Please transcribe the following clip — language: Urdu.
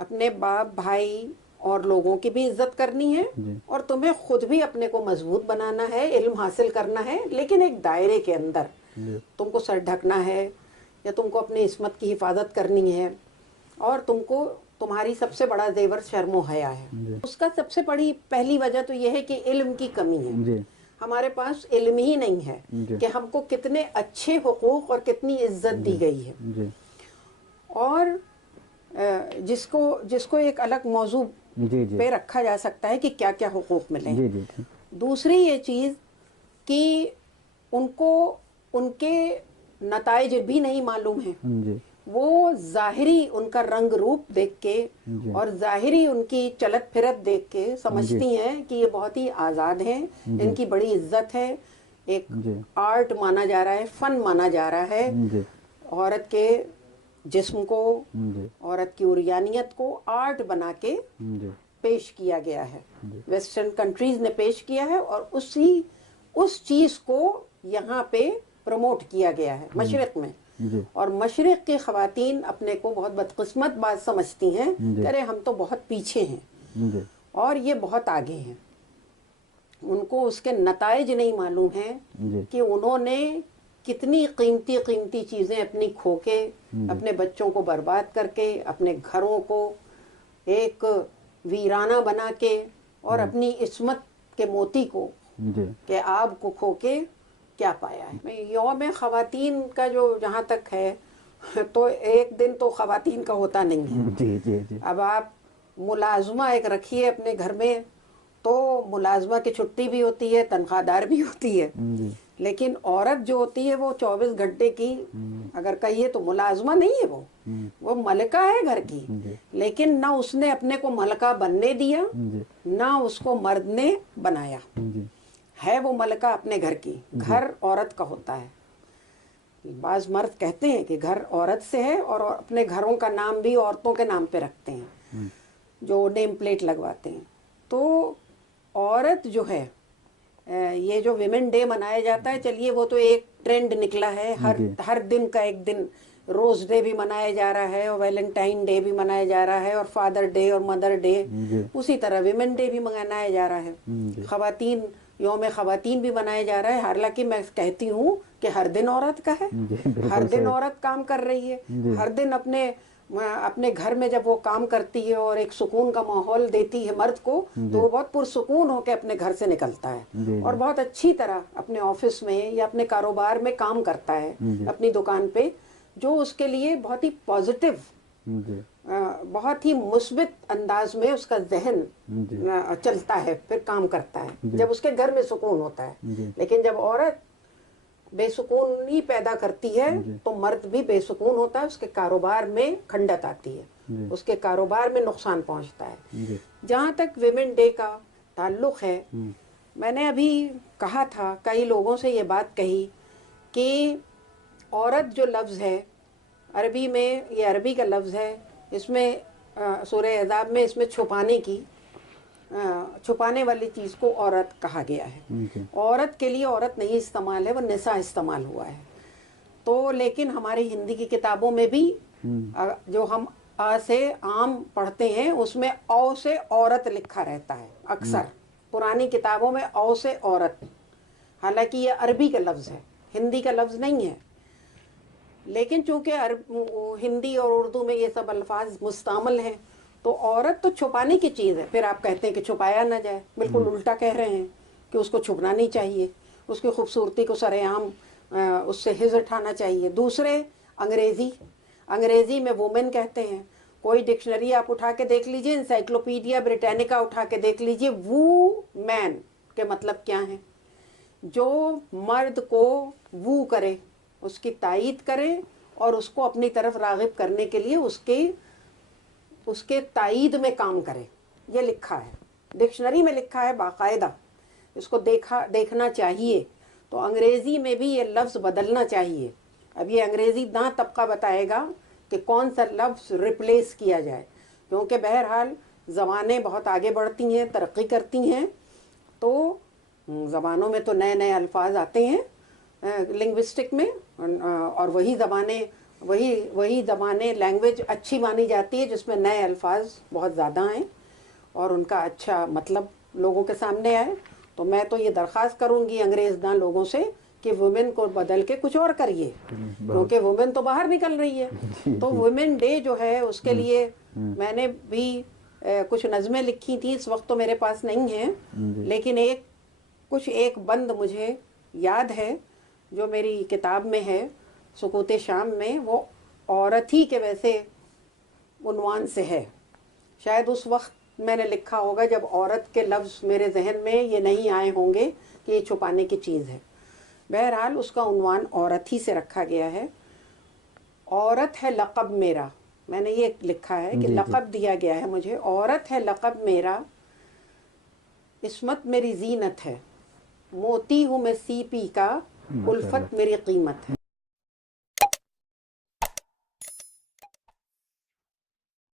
اپنے باپ بھائی اور لوگوں کی بھی عزت کرنی ہے، اور تمہیں خود بھی اپنے کو مضبوط بنانا ہے، علم حاصل کرنا ہے، لیکن ایک دائرے کے اندر۔ تم کو سر ڈھکنا ہے یا تم کو اپنی عصمت کی حفاظت کرنی ہے، اور تم کو تمہاری سب سے بڑا زیور شرم و حیا ہے۔ اس کا سب سے بڑی پہلی وجہ تو یہ ہے کہ علم کی کمی ہے، ہمارے پاس علم ہی نہیں ہے کہ ہم کو کتنے اچھے حقوق اور کتنی عزت دی گئی ہے۔ اور جس کو ایک الگ موضوع پہ رکھا جا سکتا ہے کہ کیا کیا حقوق ملیں۔ دوسری یہ چیز کہ ان کو ان کے نتائج بھی نہیں معلوم ہیں، وہ ظاہری ان کا رنگ روپ دیکھ کے اور ظاہری ان کی چلت پھرت دیکھ کے سمجھتی ہیں کہ یہ بہت ہی آزاد ہیں، ان کی بڑی عزت ہے، ایک آرٹ مانا جا رہا ہے، فن مانا جا رہا ہے، عورت کے جسم کو، عورت کی عریانیت کو آرٹ بنا کے پیش کیا گیا ہے، ویسٹرن کنٹریز نے پیش کیا ہے، اور اس چیز کو یہاں پہ پروموٹ کیا گیا ہے مشرق میں۔ اور مشرق کی خواتین اپنے کو بہت بدقسمت بات سمجھتی ہیں کہ ارے ہم تو بہت پیچھے ہیں اور یہ بہت آگے ہیں۔ ان کو اس کے نتائج نہیں معلوم ہیں کہ انہوں نے کتنی قیمتی قیمتی چیزیں اپنی کھو کے، اپنے بچوں کو برباد کر کے، اپنے گھروں کو ایک ویرانہ بنا کے، اور اپنی عصمت کے موتی کو کہ آب کو کھو کے کیا پایا ہے۔ یوم خواتین کا جو جہاں تک ہے تو ایک دن تو خواتین کا ہوتا نہیں ہے۔ اب آپ ملازمہ ایک رکھیے اپنے گھر میں تو ملازمہ کی چھٹی بھی ہوتی ہے، تنخواہ دار بھی ہوتی ہے، لیکن عورت جو ہوتی ہے وہ 24 گھنٹے کی اگر کہیے تو ملازمہ نہیں ہے، وہ ملکہ ہے گھر کی، لیکن نہ اس نے اپنے کو ملکہ بننے دیا نہ اس کو مرد نے بنایا ہے، وہ ملکہ اپنے گھر کی، گھر عورت کا ہوتا ہے۔ بعض مرد کہتے ہیں کہ گھر عورت سے ہے، اور اپنے گھروں کا نام بھی عورتوں کے نام پہ رکھتے ہیں، جو نیم پلیٹ لگواتے ہیں۔ تو عورت جو ہے، یہ جو ویمن ڈے منایا جاتا ہے، چلیے وہ تو ایک ٹرینڈ نکلا ہے، ہر دن کا ایک دن، روز ڈے بھی منایا جا رہا ہے، اور ویلنٹائن ڈے بھی منایا جا رہا ہے، اور فادر ڈے اور مدر ڈے، اسی طرح ویمن ڈے بھی منایا جا رہا ہے، خواتین یوم خواتین بھی منایا جا رہا ہے۔ حالانکہ میں کہتی ہوں کہ ہر دن عورت کا ہے، ہر دن عورت کام کر رہی ہے، ہر دن اپنے گھر میں جب وہ کام کرتی ہے اور ایک سکون کا ماحول دیتی ہے مرد کو، تو وہ بہت پرسکون ہو کے اپنے گھر سے نکلتا ہے اور بہت اچھی طرح اپنے آفس میں یا اپنے کاروبار میں کام کرتا ہے، اپنی دکان پہ، جو اس کے لیے بہت ہی پازیٹیو، بہت ہی مثبت انداز میں اس کا ذہن چلتا ہے، پھر کام کرتا ہے جب اس کے گھر میں سکون ہوتا ہے۔ لیکن جب عورت بے سکونی پیدا کرتی ہے تو مرد بھی بے سکون ہوتا ہے، اس کے کاروبار میں کھنڈت آتی ہے، اس کے کاروبار میں نقصان پہنچتا ہے۔ جہاں تک ویمن ڈے کا تعلق ہے، میں نے ابھی کہا تھا، کئی لوگوں سے یہ بات کہی کہ عورت جو لفظ ہے عربی میں، یہ عربی کا لفظ ہے، اس میں سورہ احزاب میں اس میں چھپانے والی چیز کو عورت کہا گیا ہے۔ عورت کے لیے عورت نہیں استعمال ہے، وہ نساء استعمال ہوا ہے۔ تو لیکن ہماری ہندی کی کتابوں میں بھی جو ہم آ سے عام پڑھتے ہیں، اس میں او سے عورت لکھا رہتا ہے اکثر، پرانی کتابوں میں او سے عورت، حالانکہ یہ عربی کا لفظ ہے، ہندی کا لفظ نہیں ہے۔ لیکن چونکہ ہندی اور اردو میں یہ سب الفاظ مستعمل ہیں، تو عورت تو چھپانے کی چیز ہے، پھر آپ کہتے ہیں کہ چھپایا نہ جائے، بالکل الٹا کہہ رہے ہیں کہ اس کو چھپنا نہیں چاہیے، اس کی خوبصورتی کو سر عام اس سے حز اٹھانا چاہیے۔ دوسرے انگریزی میں وومن کہتے ہیں، کوئی ڈکشنری آپ اٹھا کے دیکھ لیجئے، انسائکلوپیڈیا بریٹینیکا اٹھا کے دیکھ لیجئے، وو مین کے مطلب کیا ہیں؟ جو مرد کو وو کرے، اس کی تائید کرے اور اس کو اپنی طرف راغب کرنے کے لیے اس کے تائید میں کام کرے، یہ لکھا ہے ڈکشنری میں، لکھا ہے باقاعدہ، اس کو دیکھنا چاہیے۔ تو انگریزی میں بھی یہ لفظ بدلنا چاہیے۔ اب یہ انگریزی داں طبقہ بتائے گا کہ کون سا لفظ ریپلیس کیا جائے، کیونکہ بہرحال زبانیں بہت آگے بڑھتی ہیں، ترقی کرتی ہیں، تو زبانوں میں تو نئے نئے الفاظ آتے ہیں لنگوسٹک میں، اور وہی زبانیں وہی زبانیں لینگویج اچھی مانی جاتی ہے جس میں نئے الفاظ بہت زیادہ ہیں اور ان کا اچھا مطلب لوگوں کے سامنے آئے. تو میں تو یہ درخواست کروں گی انگریز داں لوگوں سے کہ وومن کو بدل کے کچھ اور کریے، کیونکہ وومن تو باہر نکل رہی ہے. تو وومن ڈے جو ہے اس کے لیے میں نے بھی کچھ نظمیں لکھی تھیں، اس وقت تو میرے پاس نہیں ہیں، لیکن ایک بند مجھے یاد ہے جو میری کتاب میں ہے سکوت شام میں، وہ عورت ہی کے ویسے عنوان سے ہے. شاید اس وقت میں نے لکھا ہوگا جب عورت کے لفظ میرے ذہن میں یہ نہیں آئے ہوں گے کہ یہ چھپانے کی چیز ہے. بہرحال اس کا عنوان عورت ہی سے رکھا گیا ہے. عورت ہے لقب میرا، میں نے یہ لکھا ہے کہ لقب دیا گیا ہے مجھے، عورت ہے لقب میرا، عصمت میری زینت ہے، موتی ہوں میں سی پی کا، الفت میری قیمت ہے.